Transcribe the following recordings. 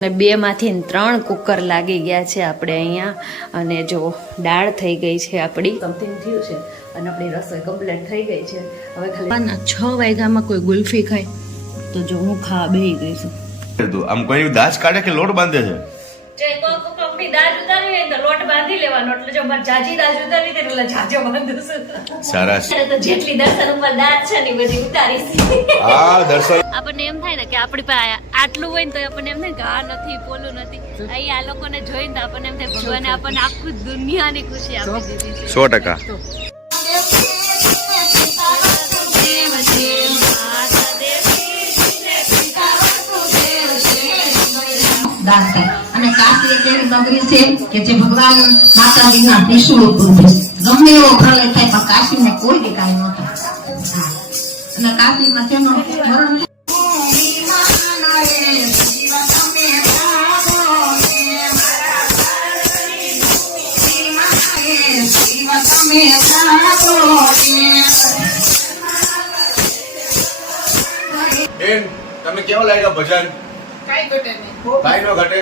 અને 2 માંથી 3 કુકર લાગી ગયા છે આપણે અહીંયા. અને જો દાળ થઈ ગઈ છે આપણી, સમથિંગ થયું છે અને આપણી રસોઈ કમ્પ્લીટ થઈ ગઈ છે. હવે ખાલી 6 વાગ્યામાં કોઈ ગુલ્ફી ખાય તો જો હું ખાવા બેહી ગઈ છું. આમ કોઈ દાજ કાઢે કે લોટ બાંધે છે? જે કોકની દાજ ઉતારવી હોય તો લોટ બાંધી લેવાનો. એટલે જો મારે જાજી દાજ ઉતારવી છે એટલે જાજો બાંધું છું. સરસ. તો જેટલી દર્શન ઉપર દાજ છે ને બધી ઉતારીશ. હા દર્શન. આપણને એમ થાય ને કે આપણી પાસે આટલું હોય ને તો આપણને એમ થાય કે આ નથી પોલું નથી. અહીં આ લોકોને જોઈને તો આપણને એમ થાય ભગવાને આપણને આખું દુનિયાની ખુશી આપી દીધી છે. 100%. અને કાશી એક એવી નગરી છે કે જે ભગવાન માતાજીના ત્રિશુળ છે. ગમે એવો પ્રલય થાય પણ કાશીને કોઈ કે કાંઈ ન થાય. અને કાશીમાં તેનો મરણ બેન તમે કેવો લાગ્યો ભજન? કાઈ નો ઘટે.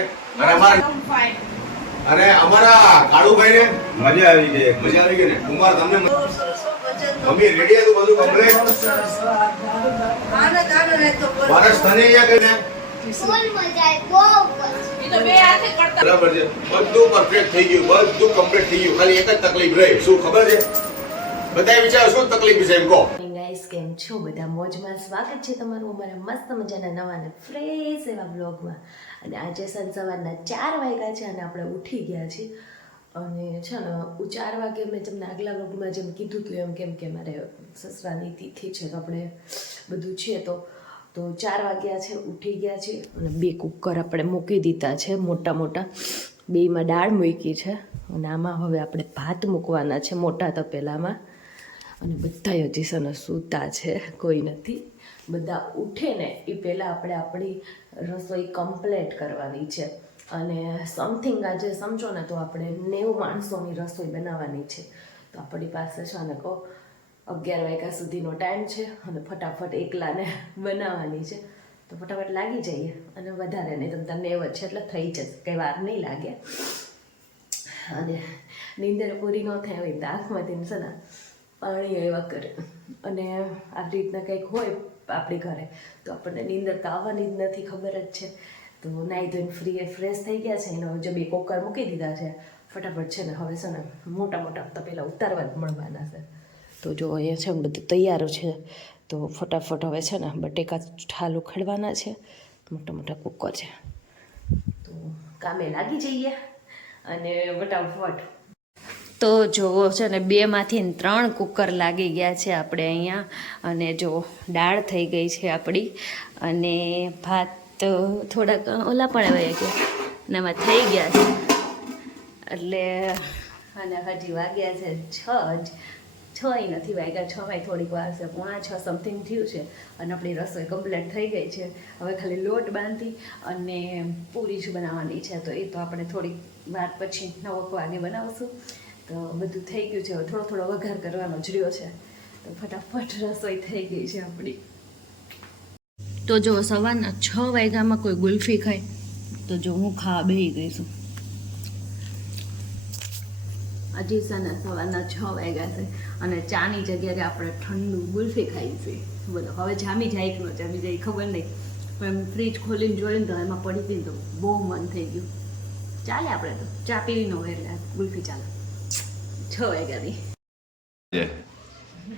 અને અમારા કાળુભાઈ ને મજા આવી ગઈ. ને કુમાર તમને મમ્મી રેડી હતું બધું કમ્પ્લીટ? મારા સ્થાને અહીંયા કઈને બરાબર છે. બધું પરફેક્ટ થઈ ગયું, બધું કમ્પ્લીટ થઈ ગયું. ખાલી એક જ તકલીફ રહી. શું ખબર છે? બધાય વિચારો શું તકલીફ છે એમ કહો. ગાઈસ કેમ છો બધા? મોજમાં સ્વાગત છે તમારું અમારા મસ્ત મજાના નવા ને ફ્રેશ એવા બ્લોગમાં. અને આજે સવારના 4 વાગ્યા છે અને આપણે ઉઠી ગયા છીએ. અને છે ને 4 વાગે મેં તમને આગલા બ્લોગમાં જેમ કીધું હતું એમ, કેમ કે મારે સસરાની તિથિ છે તો આપણે બધું છે તો 4 વાગ્યા છે, ઉઠી ગયા છે. અને 2 કુકર આપણે મૂકી દીધા છે મોટા મોટા. 2માં દાળ મૂકી છે અને આમાં હવે આપણે ભાત મૂકવાના છે મોટા તપેલામાં. અને બધા હજી છે ને સૂતા છે, કોઈ નથી. બધા ઉઠે ને એ પહેલાં આપણે આપણી રસોઈ કમ્પ્લીટ કરવાની છે. અને સમથિંગ આજે સમજો ને તો આપણે 90 માણસોની રસોઈ બનાવવાની છે. તો આપણી પાસે છે ને 11 વાગ્યા સુધીનો ટાઈમ છે અને ફટાફટ એકલાને બનાવવાની છે. તો ફટાફટ લાગી જઈએ. અને વધારે નહીં તો તમને 90 છે એટલે થઈ જશે, કંઈ વાર નહીં લાગે. અને નીંદર પૂરી ન થાય હોય તો આંખમાંથી છે ને પાણી એવા કરે. અને આવી રીતના કંઈક હોય આપણી ઘરે તો આપણને નીંદર તો આવવાની જ નથી, ખબર જ છે. તો નાહી ધોઈને ફ્રેશ થઈ ગયા છે. એને જે 2 કુકર મૂકી દીધા છે. ફટાફટ છે ને હવે છે ને મોટા મોટા તપેલા ઉતારવા જ મળવાના છે. તો જો અહીંયા છે બધું તૈયાર છે. તો ફટાફટ હવે છે ને બટેકા ઠાલ ઉખડવાના છે. મોટા મોટા કુકર છે તો કામે લાગી જઈએ અને ફટાફટ. તો જોવો છે ને 2 માંથી 3 કુકર લાગી ગયા છે આપણે અહીંયા. અને જો દાળ થઈ ગઈ છે આપણી. અને ભાત થોડાક ઓલા પણ આવી ગયા ને એમાં થઈ ગયા છે. એટલે અને હજી વાગ્યા છે 6 નથી વાગ્યા. 6 વાગે થોડીક વાર છે, 5:45 સમથિંગ થયું છે. અને આપણી રસોઈ કમ્પ્લીટ થઈ ગઈ છે. હવે ખાલી લોટ બાંધી અને પૂરી જ બનાવવાની છે. તો એ તો આપણે થોડીક વાર પછી 9 વાગે બનાવશું. તો બધું થઈ ગયું છે. હવે થોડો વઘાર કરવાનો જ રહ્યો છે. તો ફટાફટ રસોઈ થઈ ગઈ છે આપણી. તો જો સવારના 6 વાગ્યામાં કોઈ ગુલ્ફી ખાય તો જો હું ખાવા બેહી ગઈ છું. હજી સવારના 6 વાગ્યા છે અને ચાની જગ્યાએ આપણે ઠંડુ ગુલ્ફી ખાઈ છે. બોલો હવે જામી જાય કે ન જામી જાય ખબર નહીં. પણ ફ્રીજ ખોલીને જોયું તો એમાં પડી હતી તો બહુ મન થઈ ગયું. ચાલે આપણે તો ચા પીવી ન હોય એટલે ગુલ્ફી ચાલે. 6 વાગ્યાની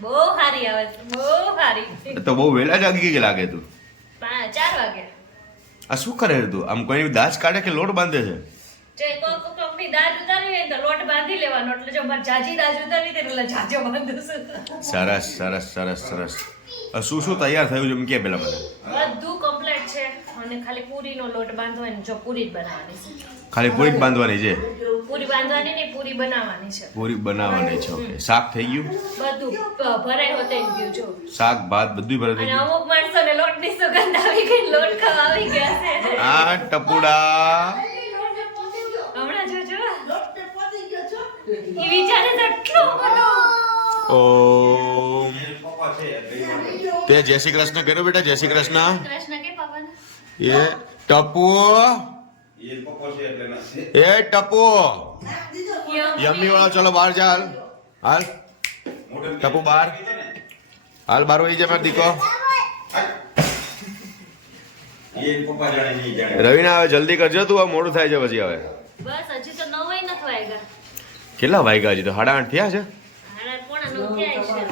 બહુ સારી આવે છે, બહુ સારી. તો બહુ વહેલા જાગી ગઈ લાગે તું. 4 વાગે. આ શું કરે તું? આમ કોઈ દાજ કાઢે કે લોટ બાંધે છે? જે કોકની દાજ ઉતારવી હોય તો લોટ બાંધી લેવાનો. એટલે જો મારે જાજી દાજ ઉતારવી છે એટલે જાજો બાંધું છું. સરસ સરસ સરસ સરસ. શું તૈયાર થયું છે એમ કે પેલા બધા? બધું કમ્પ્લીટ છે અને ખાલી પૂરીનો લોટ બાંધવાનો. જો પૂરી જ બનાવવાની છે. ખાલી પૂરી જ બાંધવાની છે? પૂરી બાંધવાની નહીં, પૂરી બનાવવાની છે. પૂરી બનાવવાની છે. ઓકે. શાક થઈ ગયું? બધું ભરાઈ હોતે ગયું. જો શાક ભાત બધું ભરાઈ અને ગયું. અમુક માણસોને લોટની સુગંધ આવી ગઈ, લોટ ખાવા આવી ગયા છે. આ ટપુડા હમણાં જોજો ઈ વિચારે તો એટલું બધું. ઓમ તે જય શ્રી કૃષ્ણ કર્યો બેટા? જય શ્રી કૃષ્ણ. કૃષ્ણ કે પાવન એ ટપુ એ ટપુ યમ્મી વાળો ચલો બહાર જા હાલ ટપુ બહાર હાલ બાર વહી જાય મારો દીકો રવિના હવે જલ્દી કરજો તું હવે મોડું થાય છે પછી હવે બસ હજી તો 9 નથી વાગ્યા. કેટલા વાગ્યા હજી તો 8:30 થયા છે 8:30 થયા છે.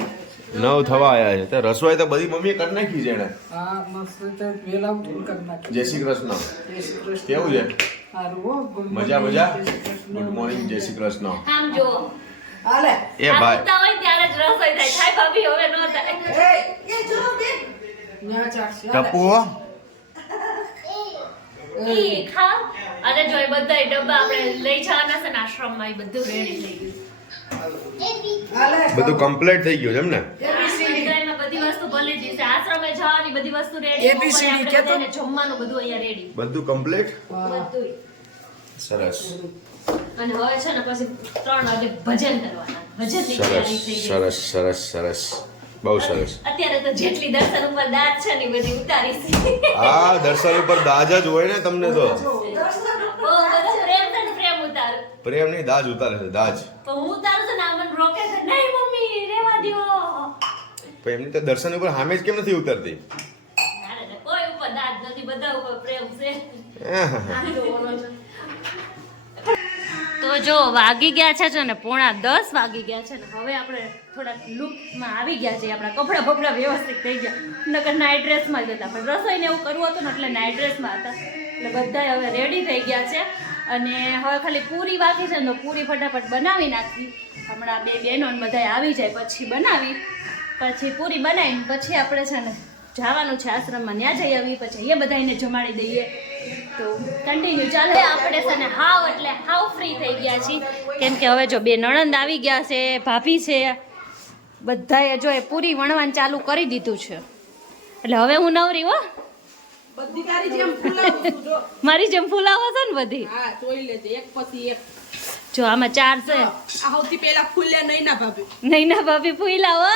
9 થવા આવ્યા છે તો રસોઈ તો બધી મમ્મીએ કરી નાખી છે એને હા મસ્ત તો વેલા ઉઠીને કરી નાખી. જય શ્રી કૃષ્ણ જય શ્રી કૃષ્ણ. કેવું છે હારું હો, good મજા morning. મજા જય શ્રી કૃષ્ણ. ગુડ મોર્નિંગ જય શ્રી કૃષ્ણ આમ જો હાલે. એ ભાઈ આવતા હોય ત્યારે જ રસોઈ થાય. થાય ભાભી હવે ન થાય. ન્યા ચાખશે. હાલે. ટપુ ઈ ખાવ અને જો એ બધા ડબ્બા આપણે લઈ જવાના છે ને આશ્રમમાં એ બધું રેડી થઈ ગયું. હાલે. બધું કમ્પ્લીટ થઈ ગયું છે એમ ને બધાયમાં બધી વસ્તુ ભલી દી છે. આશ્રમે જવાની બધી વસ્તુ રેડી. ABCD કહેતો. જમવાનું બધું અહીંયા રેડી. બધું કમ્પ્લીટ બધું. સરસ અને હવે છે ને પછી 3 વાગે ભજન કરવાના. ભજનની તૈયારી થઈ ગઈ. સરસ સરસ સરસ બહુ સરસ અત્યારે તો જેટલી દર્શન ઉપર દાંત છે ને એ બધી ઉતારી છે. આ દર્શન ઉપર દાજ જ હોય ને તમને તો બહુ બધો પ્રેમ છે ને પ્રેમ ઉતાર. પ્રેમ નહીં દાજ ઉતારે છે દાજ તો હું ઉતારું છું ને આ મને રોકે છે. નહીં મમ્મી રહેવા દ્યો. પણ એમની તો દર્શન ઉપર સામે જ કેમ નથી ઉતરતી ના, ના, કોઈ ઉપર દાંત નથી. બધા ઉપર પ્રેમ છે. તો જો વાગી ગયા છે ને 9:45 વાગી ગયા છે ને હવે આપણે થોડાક લુકમાં આવી ગયા છે. આપણા કપડાં બપડા વ્યવસ્થિત થઈ ગયા. નકર નાઇટ ડ્રેસમાં જ હતા પણ રસોઈને એવું કરવું હતું ને એટલે નાઇટ ડ્રેસમાં હતા. એટલે બધા હવે રેડી થઈ ગયા છે અને હવે ખાલી પૂરી બાકી છે ને તો પૂરી ફટાફટ બનાવી નાખી. હમણાં 2 બહેનો ને બધા આવી જાય પછી બનાવી પછી પૂરી બનાવીને પછી આપણે છે ને જવાનું છે આશ્રમમાં. ત્યાં જઈ આવી પછી એ બધાને જમાડી દઈએ. તો કન્ટિન્યુ ચાલે. આપણે છે ને હાવ એટલે હાવ ફ્રી થઈ ગયા છીએ કેમ કે હવે જો 2 નણંદ આવી ગયા છે, ભાભી છે, બધાએ જો એ પૂરી વણવાનું ચાલુ કરી દીધું છે. એટલે હવે હું નવરી હો. બધી તારી જેમ ફૂલાવું છું જો. મારી જેમ ફૂલાવો છે ને બધી. હા જોઈ લેજે એક પછી એક. જો આમાં 4 છે. આ સૌથી પહેલા ફૂલે નહીં ના ભાભી. નહીં ના ભાભી ફૂલાવો.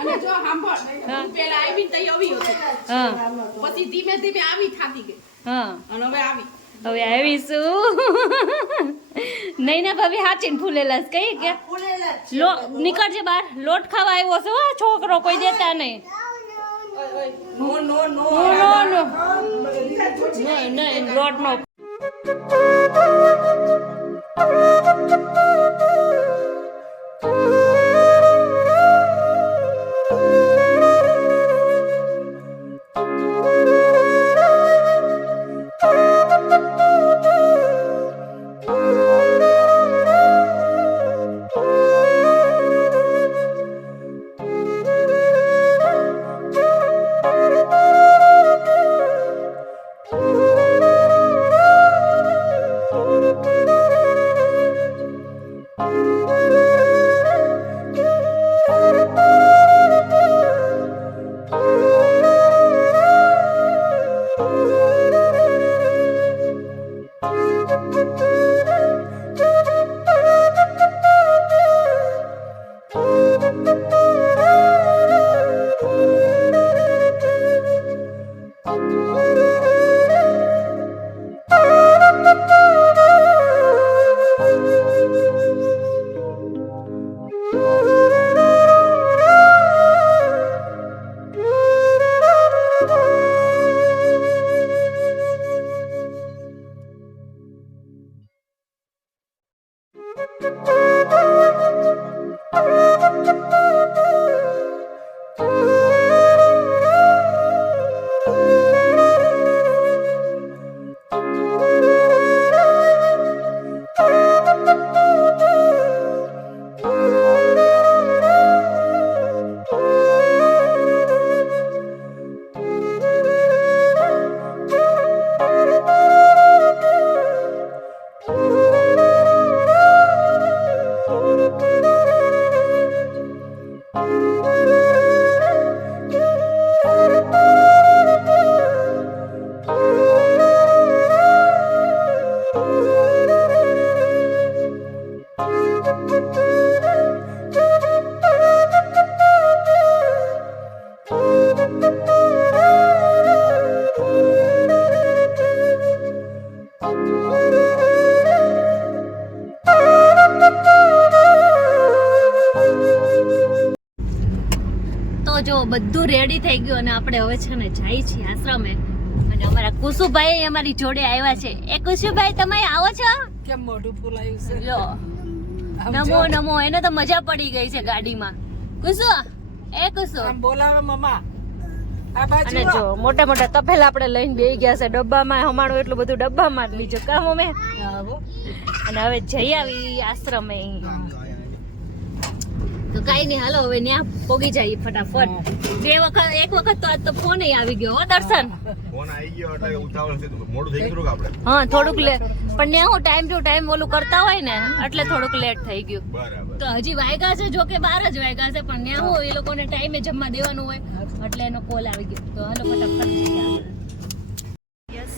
અને જો સાંભળ હું પહેલા આવી ને તઈ આવી હતી. હા પછી ધીમે ધીમે આવી થાતી ગઈ હા અને હવે આવી. હવે આવીશું. નહીં ના ભાભી હાચીને ફૂલેલા છે કઈ કે નીકળજે બહાર. લોટ ખાવા આવ્યો છે હો છોકરો, કોઈ દેતા નહીં. નો નો નો નો નો નહીં નહીં લોટ નો. તો જો બધું રેડી થઈ ગયું અને આપણે હવે છે ને જાય છીએ આશ્રમે અને અમારા કુસુભાઈ અમારી જોડે આવ્યા છે. એ કુસુભાઈ તમે આવો છો? કેમ મોઢું ફૂલાયું છે? લો નમો નમો, એને તો મજા પડી ગઈ છે ગાડીમાં. કુસુ એ કુસુ આમ બોલાવે મમ્મા આ બાજુ અને જો મોટા મોટા તપેલા આપણે લઈને બેહી ગયા છે ડબ્બામાં. હમાણું એટલું બધું ડબ્બામાં જ બીજું કામ અમે. આવો અને હવે જઈ આવી આશ્રમે. તો કઈ નહીં, હાલો હવે ત્યાં પોગી જઈએ ફટાફટ. એક વખત તો આજ તો ફોન આવી ગયો હો દર્શન. ફોન આવી ગયો એટલે ઉતાવળ છે, મોડું થઈ ગયું આપણે. હા થોડુંક લેટ, પણ ત્યાં હું ટાઈમ ટુ ટાઈમ ઓલું કરતા હોય ને એટલે થોડુંક લેટ થઈ ગયું. બરાબર. તો હજી વાગ્યા છે, જો કે 12 જ વાગ્યા છે, પણ ત્યાં હું એ લોકોને ટાઈમે જમવા દેવાનું હોય એટલે એનો કોલ આવી ગયો. તો હાલો ફટાફટ જઈએ આપણે.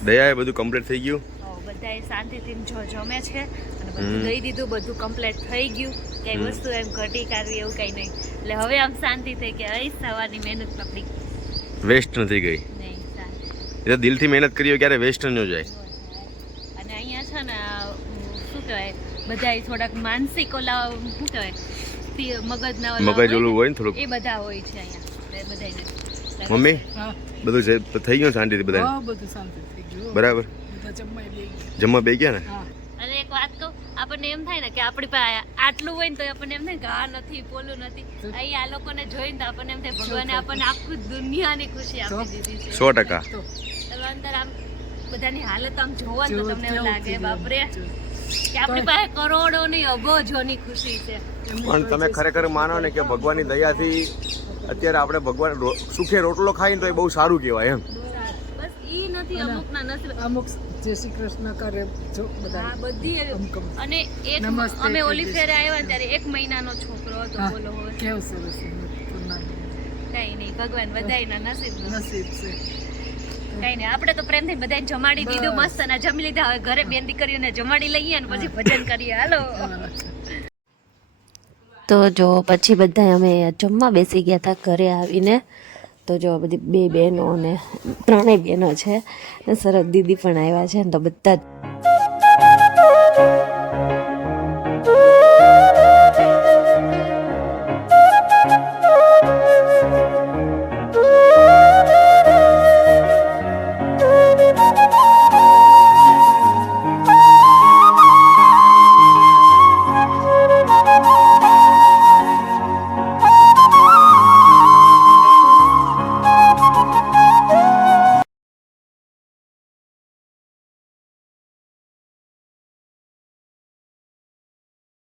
દયાએ બધું કમ્પ્લીટ થઈ ગયું. બધાએ શાંતિથી જમે છે અને બધું દઈ દીધું, બધું કમ્પ્લીટ થઈ ગયું. કઈ વસ્તુ એમ ઘટી કાઢવી એવું કઈ નહીં. એટલે હવે આમ શાંતિ થઈ કે અહીં સવારની મહેનત પકડી વેસ્ટ નથી ગઈ. નહીં શાંતિ. એ તો દિલથી મહેનત કરી હોય ક્યારે વેસ્ટ ન જાય. અને અહીંયા છે ને શું કહેવાય, બધા થોડાક માનસિક ઓલા શું કહેવાય મગજના ઓલા મગજ હોય ઓલું ને, હોય ને થોડુંક. એ બધા હોય છે અહીંયા બધાને. મમ્મી હા બધું થઈ ગયું શાંતિથી બધા હા બધું શાંતિ થઈ ગયું. બરાબર. બધા જમવા બે ગયા. જમવા બે ગયા ને. હા અને એક વાત કહું, આપણને એમ થાય ને કે આપણી પાસે આટલું હોય ને તો આપણને એમ થાય કે આ નથી પોલું નથી. અહીં આ લોકોને જોઈને તો આપણને એમ થાય ભગવાને આપણને આખું દુનિયાની ખુશી આપી દીધી છે. 100%. તો તો અંદર આમ બધાની હાલત આમ જોવો ને તો તમને એવું લાગે બાપરે જો. કે આપણી પાસે કરોડો ની અબજોની ખુશી છે. પણ તમે ખરેખર માનો ને કે ભગવાનની દયાથી અત્યારે આપણે ભગવાન સુખે રોટલો ખાઈએ ને તો એ બહુ સારું કહેવાય એમ. બસ ઈ નથી અમુકના નસીબ. અમુક જય શ્રી કૃષ્ણ કરે જો બધા હા બધી અમુક અને એક નમસ્તે અમે ઓલી કહી ફેરે આવ્યા ત્યારે 1 મહિનાનો છોકરો હતો. હા, બોલો હવે કેવું સરસ કઈ નહીં, ભગવાન બધાયના નસીબ નસીબ છે. કઈ નહીં, આપણે તો પ્રેમથી બધાને જમાડી દીધું મસ્ત અને જમી લીધા. હવે ઘરે બેન દીકરીઓને જમાડી લઈએ અને પછી ભજન કરીએ. હાલો. તો જો પછી બધા અમે જમવા બેસી ગયા હતા ઘરે આવીને. તો જો બધી 2 બહેનો અને 3 બહેનો છે ને શરદ દીદી પણ આવ્યા છે ને તો બધા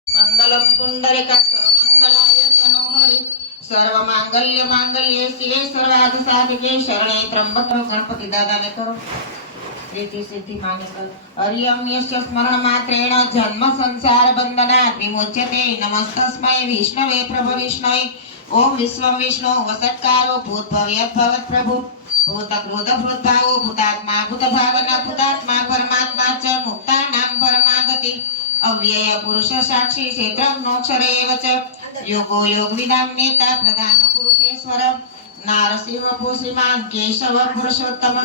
મંગલમ પુંડરીકાક્ષર મંગલાય તનોહરિ સર્વમાંગલ્ય માંગલ્ય શિવે સર્વાર્થ સાધિકે શરણે ત્રંબકમ. ગણપતિ દાદાને કરો પ્રીતિ સિદ્ધિ માનિક. હરિયમ યસ્ય સ્મરણ માત્રેણ જન્મ સંસાર બંધનાत् વિમોચ્યતે. નમસ્તસ્મૈ વિષ્ણવે પ્રભ વિષ્ણવે. ઓમ વિશ્વમ વિષ્ણુ વસત્કારો ભૂતભવ્યદ્ભવત પ્રભુ ભૂત ક્રોધ ભૂતભાવો ભૂતાત્મા ભૂતભાવના ભૂતાત્મા પરમાત્મા ચ મુક્તાનાં પરમાગતિ. અવ્યય પુરુષ સાક્ષી ક્ષેત્રજ્ઞોક્ષરે એવ ચ. યોગો યોગ વિદામ નેતા પ્રધાન પુરુષેશ્વર. નારસિંહ શ્રીમાન કેશવ પુરુષોત્તમ.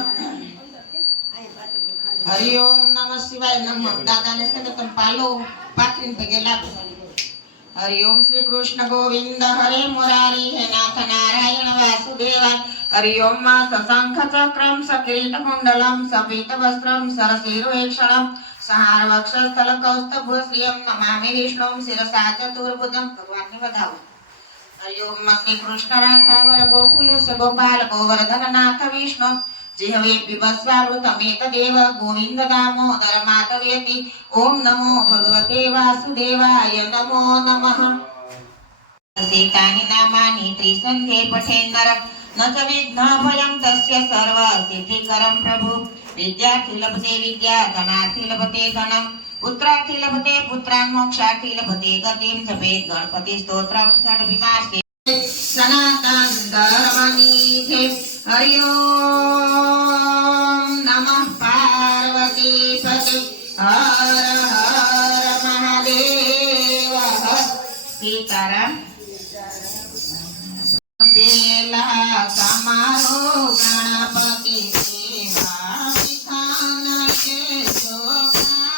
હરિ ઓમ નમઃ શિવાય. નમઃ દાદાને છે ને તમે પાલો પાથરીને પગે લાગો. હરિ ઓમ શ્રી કૃષ્ણ ગોવિંદ હરે મુરારી હે નાથ નારાયણ વાસુદેવા. હરિ ઓમ સશંખ ચક્રમ સકીર્ત કુંડલમ સપીત વસ્ત્રમ સરસિરુક્ષણમ સહાર વક્ષસ્થલ કૌસ્તભ શ્રિયમ નમામિ વિષ્ણુમ શિરસા ચતુર્ભુજમ. ભગવાનને વધાવો. હરિ ઓમ શ્રી કૃષ્ણ રાધાવર ગોકુલેશ ગોપાલ ગોવર્ધન નાથ વિષ્ણુ जिह्वे पिबस्वामृतमेत देव गोविंद दामोदर माधवेति. ओम नमो भगवते वासुदेवाय नमो नमः. सीतानि नामानि त्रिसन्ध्ये पठेन्नर न च विघ्नः भयं तस्य सर्व सिद्धिकरं प्रभु. विद्यार्थी लभते विद्या धनार्थी लभते धनम पुत्रार्थी लभते पुत्रान् मोक्षार्थी लभते गतिं. जपेत् गणपति स्तोत्रं षड्विमासे सनातन धर्मनिधे. हरि ओम नमः पार्वती पते. हर हर महादेव. सीताराम बेला समारो गणपति सेवा विधान के शोभा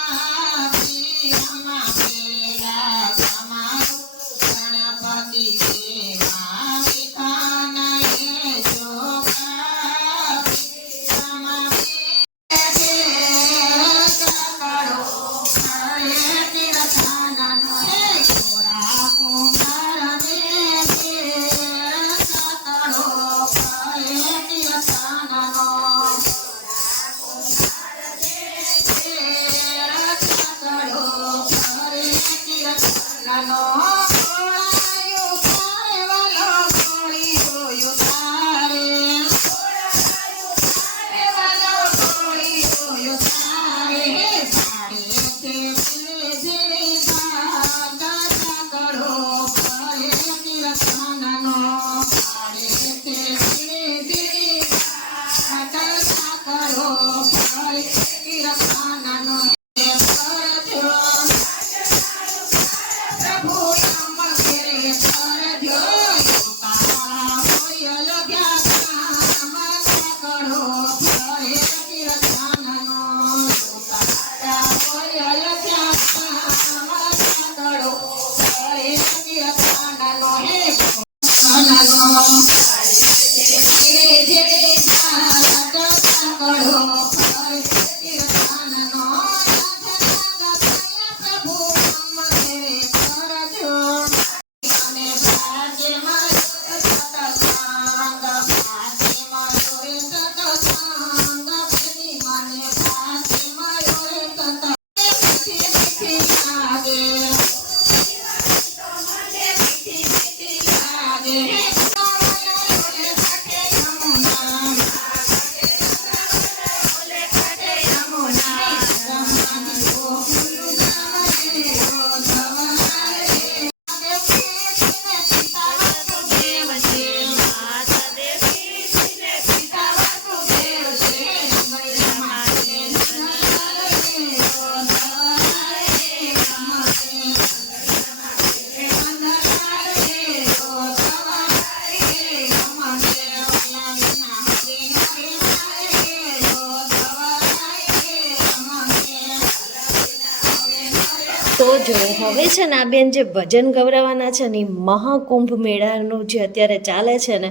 તો જો હવે છે ને આ બેન જે ભજન ગવડાવવાના છે ને એ મહાકુંભ મેળાનું જે અત્યારે ચાલે છે ને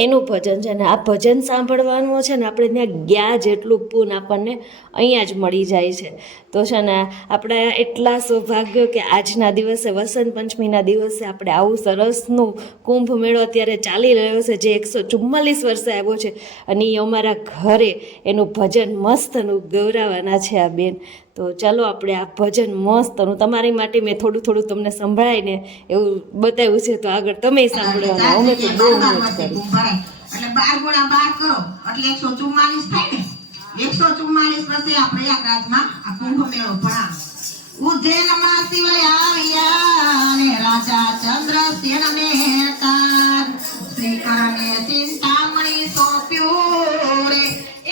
એનું ભજન છે ને આ ભજન સાંભળવાનું છે ને આપણે ત્યાં ગયા જેટલું પૂન આપણને અહીંયા જ મળી જાય છે. તો છે ને આપણે એટલા સૌભાગ્ય કે આજના દિવસે વસંત પંચમીના દિવસે આપણે આવું સરસનું કુંભ મેળો અત્યારે ચાલી રહ્યો છે જે 144 વર્ષે આવ્યો છે અને એ અમારા ઘરે એનું ભજન મસ્તનું ગવડાવવાના છે આ બેન. તો ચાલો આપણે આ ભજન મસ્તનું તમારી માટે મેં થોડું થોડું તમને સંભળાઈને એવું બતાવ્યું છે તો આગળ તમે સાંભળવાના. અમે તો બહુ મોજ કરી. એટલે 12 × 12 કરો એટલે 144 થાય ને. 144 વર્ષે આ પ્રયાગરાજમાં આ કુંભ મેળો ભરાય. ઉજ્જૈનમાં શિવાય આવ્યા ને રાજા ચંદ્રસેન ને કાર શ્રી કરને ચિંતામણી સોંપ્યું રે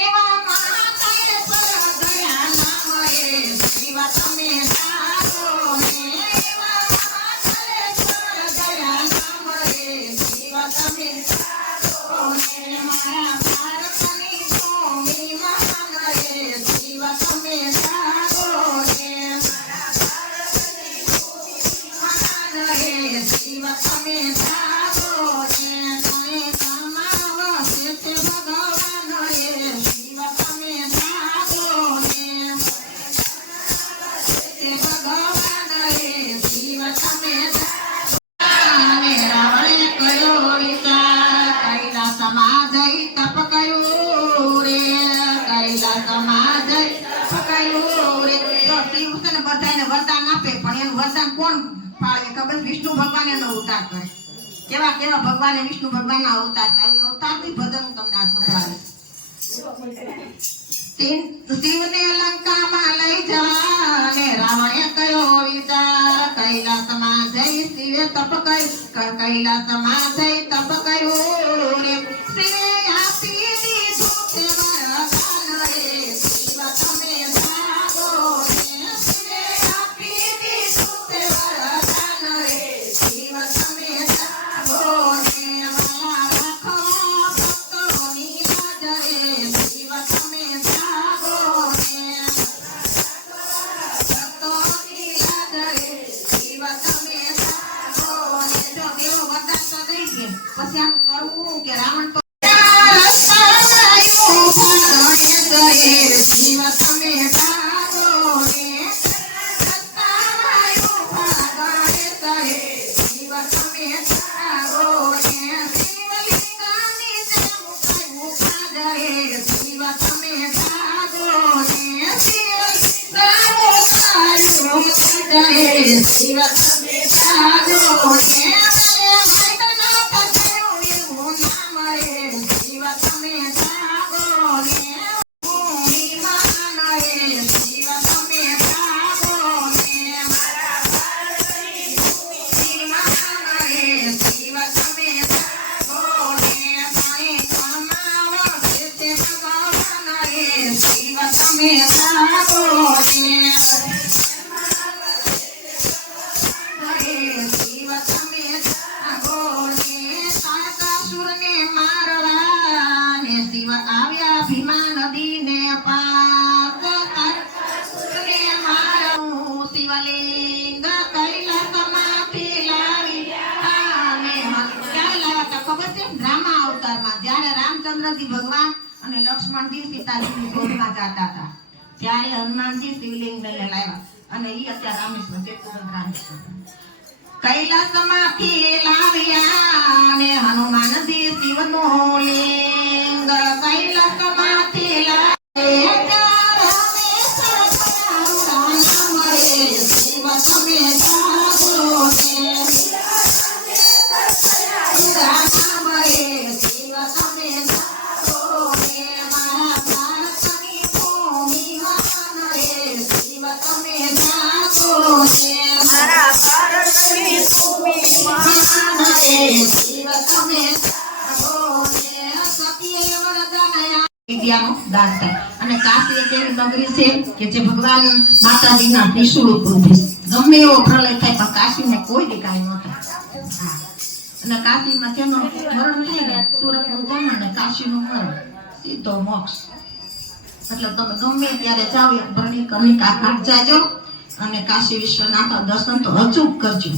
એવા મહાકાય પર ગયા નામ રે શિવ તમે સારો ને એવા મહાકાય પર ગયા નામ રે શિવ તમે સારો ને મારા ભારતની ભૂમિ મહાન રે શિવ તમે સારો ને શિવ તમે સારો ને તમે કમાવો છે તે ભગવાન રે શિવ તમે સારો ને તે ભગવાન રે શિવ તમે સારો. રાવણે કયો વિચાર કૈલાસમાં જઈ તપ કર્યું રે કૈલાસમાં જઈ તપ કર્યું રે. તો શિવ છે ને બધાને વરદાન આપે પણ એનું વરદાન કોણ પાળે ખબર? વિષ્ણુ ભગવાન એનો અવતાર કરે. કેવા કેવા ભગવાને વિષ્ણુ ભગવાનના અવતાર કરે. અવતારથી ભજન હું તમને આ સંભળાવીશ. શિવને લંકામાં લઈ જવા ને રાવણે કયો વિચાર કૈલાસમાં જઈ શિવે તપ કર્યું કૈલાસમાં જઈ તપ કર્યું રે શિવે આપી દીધું તે વરદાન રે શિવ તમે જાગો રે શિવે આપી દીધું તે વરદાન રે શિવ તમે જાગો રે મારા રાખવા ભક્તોની હાજરે શિવ તમે જાગો રે ભક્તોની હાજરે શિવ તમે જાગો રે. જો કેવો વરદાન તો દઈ દે પછી આમ કરવું કે રાવણ તો શિવ તમે જાગો રે શિવ તમે જાગો રે શિવલિંગની જેમ ઉભા જાય શિવ તમે જાગો રે શિવ તમે જાગો રે શિવ તમે જાગો રે ભૂમિ મહાન રે શિવ તમે જાગો રે મારા ભારતની ભૂમિ મહાન રે શિવ તમે જાગો રે પાણી કમાવો છે તે ભગવાન રે શિવ તમે જાગો રે શિવ તમે જાગો રે તારકાસુરને મારવા ને શિવ આવ્યા ભીમા નદીને પાર તારકાસુરને મારવું શિવલિંગ કૈલાસમાંથી લાવી આને ક્યાં લાવ્યા હતા ખબર છે? રામા અવતારમાં જ્યારે રામચંદ્રજી ભગવાન અને લક્ષ્મણજી સીતાજીની શોધમાં જતા હતા ત્યારે હનુમાનજી શિવલિંગને લાવ્યા અને ઈ અત્યારે રામેશ્વર ચેતુબંધ રામેશ્વર કૈલાસમાંથી લાવ્યા ને હનુમાનજી શિવનું લિંગ કૈલાસમાંથી લાવ્યા રામેશ્વર નામ રે શિવ તમે જાગો રે નામ રે શિવ તમે જાગો રે મારા ભારતની ભૂમિ મહાન રે શિવ તમે જાગો રે મારા ભારતની ભૂમિ મહાન રે શિવ તમે જાગો રે સત્ય વરદાન વિદ્યાનો દાન થાય. અને કાશી એક એવી નગરી છે કે જે ભગવાન માતાજીના ત્રિશૂળ ઉપર ગમે એવો પ્રલય થાય પણ કાશીને કોઈ દી કાંઈ ન થાય. અને કાશીમાં જેનું મરણ થાય ને સુરતનું જન્મ ને કાશીનું મરણ સીધો મોક્ષ. એટલે તમે ગમે ત્યારે જાઓ એક ભરણી કરી કાઢ જાજો અને કાશી વિશ્વનાથ દર્શન તો અચૂક કરજો.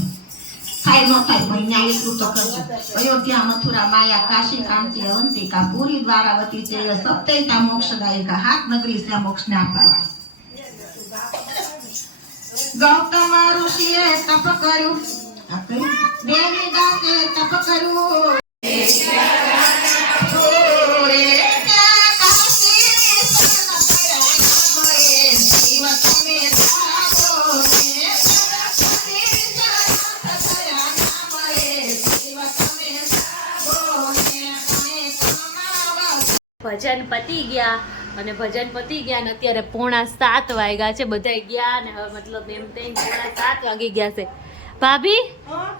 થાય ન થાય પણ ન્યાય એટલું તો કરજો. અયોધ્યા, મથુરા, માયા, કાશી, કાંચી, અવંતિકા, પુરી, દ્વારાવતી છે સત્યતા મોક્ષદાયિકા. હાથ નગરી છે મોક્ષને અપાવાય. ગૌતમ ઋષિએ તપ કર્યું, દેવી દાસે તપ કર્યું. ભજન પતી ગયા અને અત્યારે 6:45 વાગ્યા છે. બધા ગયા ને હવે મતલબ એમ તેમ 6:45 વાગી ગયા છે. ભાભી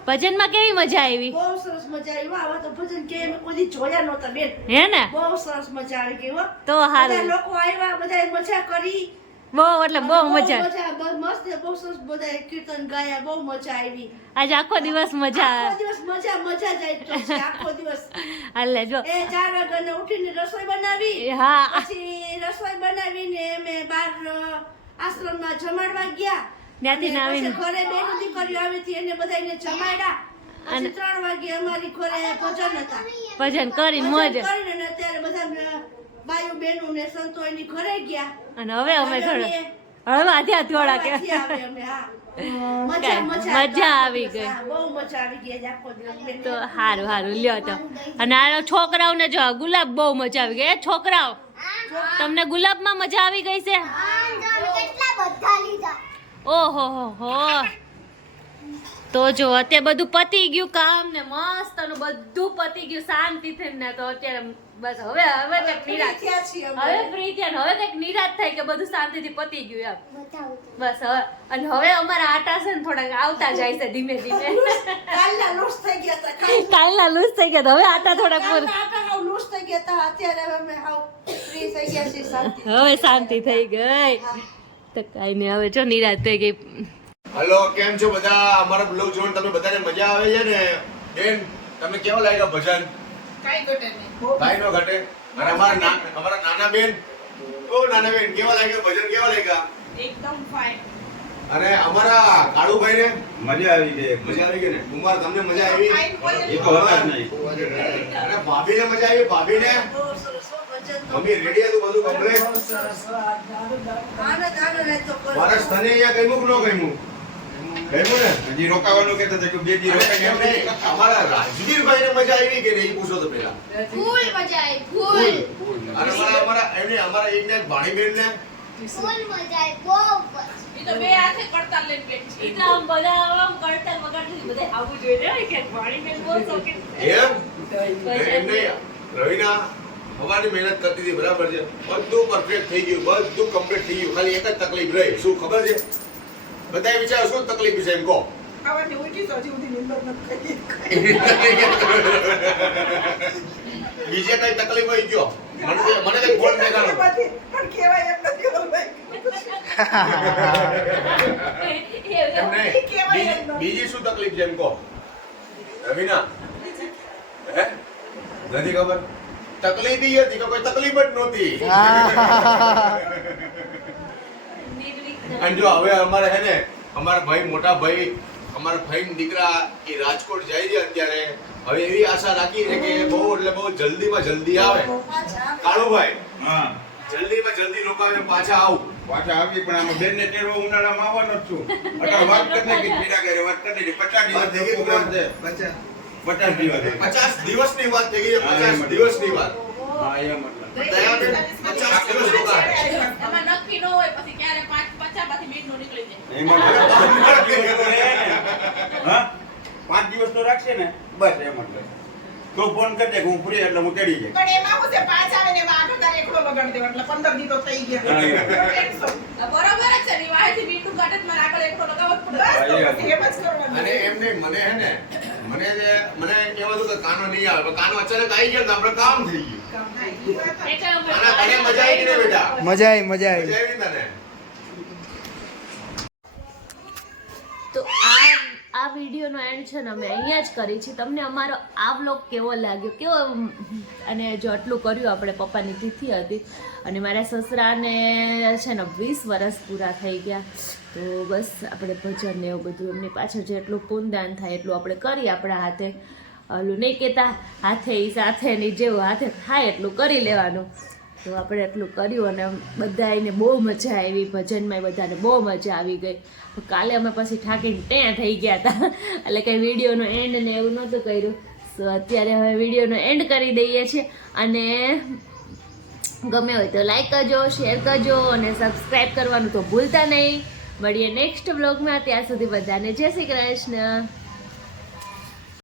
ભજનમાં કેવી મજા આવી? બહુ સરસ મજા આવી. આવા તો ભજન કે મેં કોઈ જોયા નહોતા બેન. હે ને? બહુ સરસ મજા આવી ગઈ હો. તો બધા હારું, લોકો આવ્યા, બધાએ મજા કરી. બહુ એટલે બહુ મજા. બહુ મસ્ત, બહુ સરસ બધાએ કીર્તન ગાયા. બહુ મજા આવી. આજે આખો દિવસ મજા. આખો દિવસ મજા જ આવી છે. આખો દિવસ હાલે જો 4 વાગ્યાને ઉઠીને રસોઈ બનાવી. હા પછી રસોઈ બનાવીને અમે બહાર આશ્રમમાં જમાડવા ગયા. ત્યાંથી અને આવીને પછી ઘરે બેન દીકરીઓ આવી હતી એને બધાને જમાડ્યા. પછી 3 વાગે અમારી ઘરે ભજન હતા. ભજન કરીને મોજ. ભજન કરીને અત્યારે બધા ભાઈઓ બહેનો ને સંતો એની ઘરે ગયા. અને હવે અમે હવે થોડા અમે હળવાથી થોડા કે હળવાથી આવે અમે, હા. મજા આવી ગઈ. હા, બહુ મજા આવી ગઈ આજે આખો દિવસ બેન. તો હારું લ્યો તો. અને આ છોકરાઓને જો ગુલાબ બહુ મજા આવી ગઈ. છોકરાઓ તમને ગુલાબમાં મજા આવી ગઈ છે? ઓહો હો. તો જો અત્યારે બધું પતી ગયું કામ ને મસ્ત બધું પતી ગયું શાંતિથી ને. તો અત્યારે બસ હવે કંઈક નિરાશ થયા છીએ અમે. હવે ફ્રી થયા ને હવે કંઈક નિરાશ થાય કે બધું શાંતિથી પતી ગયું એમ. બસ હવે અને હવે અમારા આટા છે ને થોડાક આવતા જાય છે ધીમે ધીમે. કાલના લૂઝ થઈ ગયા હતા. કાલના લૂઝ થઈ ગયા તો હવે આટા થોડાક કાલના આટા હાવ લૂઝ થઈ ગયા હતા. અત્યારે હવે અમે હાવ ફ્રી થઈ ગયા છીએ, શાંતિ. હવે શાંતિ થઈ ગઈ. તો કઈ નહીં હવે જો નિરાશ થઈ ગઈ. હલો, કેમ છો બધા? અમારા બ્લોગ જોઈને તમે બધાને મજા આવે છે ને? બેન, તમને કેવા લાગ્યા ભજન? કાઈ નો ઘટે. અને અમારા નાના બેન, નાના બેન કેવા લાગ્યા ભજન? કેવા લાગ્યા? એકદમ ફાઇન. અને અમારા કાળુભાઈ ને મજા આવી ગઈ. મજા આવી ગઈ ને? કુમાર, તમને મજા આવી? એ તો હતા જ નહીં. અને ભાભીને મજા આવી? ભાભીને બહુ સરસ હો, ભજન તો. મમ્મી રેડી હતું બધું કમ્પ્લીટ? બહુ સરસ હો. આનંદ રહેતો કરો. વર્ષ તને અહીંયા ગમ્યું કે ન ગમ્યું? ગમ્યું ને? હજી રોકાવાનું કહેતા હતા કે બે દી એમ રોકાઈ નહીં, અમારા રાજવીરભાઈને મજા આવી કે નહીં? એ પૂછો તો પેલા. ફૂલ મજા આવી. ફૂલ. અને અમારા એક ને ભાણીબેન ને એ તો બે હાથે પડતા લઈને બેઠી છે. ઈ તો આમ બધા આમ કરતા વગાડતા બધા આવું જોઈએ ને કે વાણીબેન બહુ શોખીન. એમ નહીં, રવિના હવાની મહેનત કરતી હતી બરાબર છે. બધું પરફેક્ટ થઈ ગયું, બધું કમ્પ્લીટ થઈ ગયું. ખાલી એક જ તકલીફ રહી. શું ખબર છે? બધાએ વિચારો શું તકલીફ છે એમ કહો. ખાવાથી ઉઠી તો હજી સુધી નિંદર નથી થઈ. બીજે કઈ તકલીફ હોય ગયો? મને કઈ ફોન દેખાડો. પણ કહેવાય એમ નથી બોલવાય. એમ નહીં. બીજી શું તકલીફ છે એમ કહો. રવિના હે નથી ખબર? તકલીફ ઈ હતી કે કોઈ તકલીફ જ નહોતી. અને જો હવે અમારે હે ને અમારા ભાઈ, મોટા ભાઈ, અમારા ભાઈ દીકરા એ રાજકોટ જાય છે અત્યારે. હવે એવી આશા રાખી છે કે બહુ એટલે બહુ જલ્દીમાં જલ્દી આવે. કાળુભાઈ, હા, જલ્દીમાં જલ્દી રોકાવે પાછા આવું. પાછા આવી પણ આમાં બેન ને તેડવા ઉનાળામાં આવવાનો જ છું. અત્યારે વાત કરી નાખી, પીડા કરે વાત કરી નાખી. 50 દિવસ પ્રોગ્રામ છે. 50 દિવસ. 50 દિવસની વાત થઈ ગઈ છે. 50 દિવસની વાત. હા, એ મતલબ. દયાબેન 50 દિવસ રોકાય. એમાં નક્કી ન હોય પછી ક્યારે 5-50 માંથી મિનિટનું નીકળી જાય. એ મતલબ. હા, 5 દિવસ તો રાખશે ને બસ એ મતલબ. તો ફોન કરી દે કે હું ફ્રી એટલે હું તેડી જાય. પણ એમાં હું છે 5 આવે ને એમાં આખો તારે એકલો બગાડ દેવો એટલે 15 દી તો થઈ ગયા. બરોબર જ છે ને વાહેથી મીઠું કાઢે તો મારે આગળ એકલો લગાવવો જ પડે. બસ એમ જ કરવાનું. અને એમ નહીં, મને હે ને મને કહેવાતું કે કાનો નહીં આવે, પણ કાનો અચાનક આવી ગયો ને આપણે કામ થઈ ગયું. એટલે અમે અને તને મજા આવી કે નહીં બેટા? મજા આવી મજા આવી તને? તો આ આ વિડીયોનો એન્ડ છે ને અમે અહીંયા જ કરી છે. તમને અમારો આ વ્લોગ કેવો લાગ્યો, કેવો, અને જો આટલું કર્યું આપણે, પપ્પાની તિથિ હતી અને મારા સસરાને છે ને 20 વર્ષ પૂરા થઈ ગયા. તો બસ આપણે ભજન ને એવું બધું એમની પાછળ જેટલું પુણ્યદાન થાય એટલું આપણે કરીએ આપણા હાથે. ઓલું નહીં કહેતા હાથે ઈ સાથે ની, જેવું હાથે થાય એટલું કરી લેવાનું. તો આપણે એટલું કર્યું અને બધાને બહુ મજા આવી ભજનમાં, બધાને બહુ મજા આવી ગઈ. કાલે અમે પછી થાકીને ત્યાં થઈ ગયા હતા એટલે કંઈ વિડીયોનો એન્ડ ને એવું નહોતું કર્યું. સો અત્યારે હવે વિડીયોનો એન્ડ કરી દઈએ છીએ. અને ગમે હોય તો લાઈક કરજો, શેર કરજો અને સબસ્ક્રાઈબ કરવાનું તો ભૂલતા નહીં. મળીએ નેક્સ્ટ વ્લોગમાં. ત્યાં સુધી બધાને જય શ્રી કૃષ્ણ.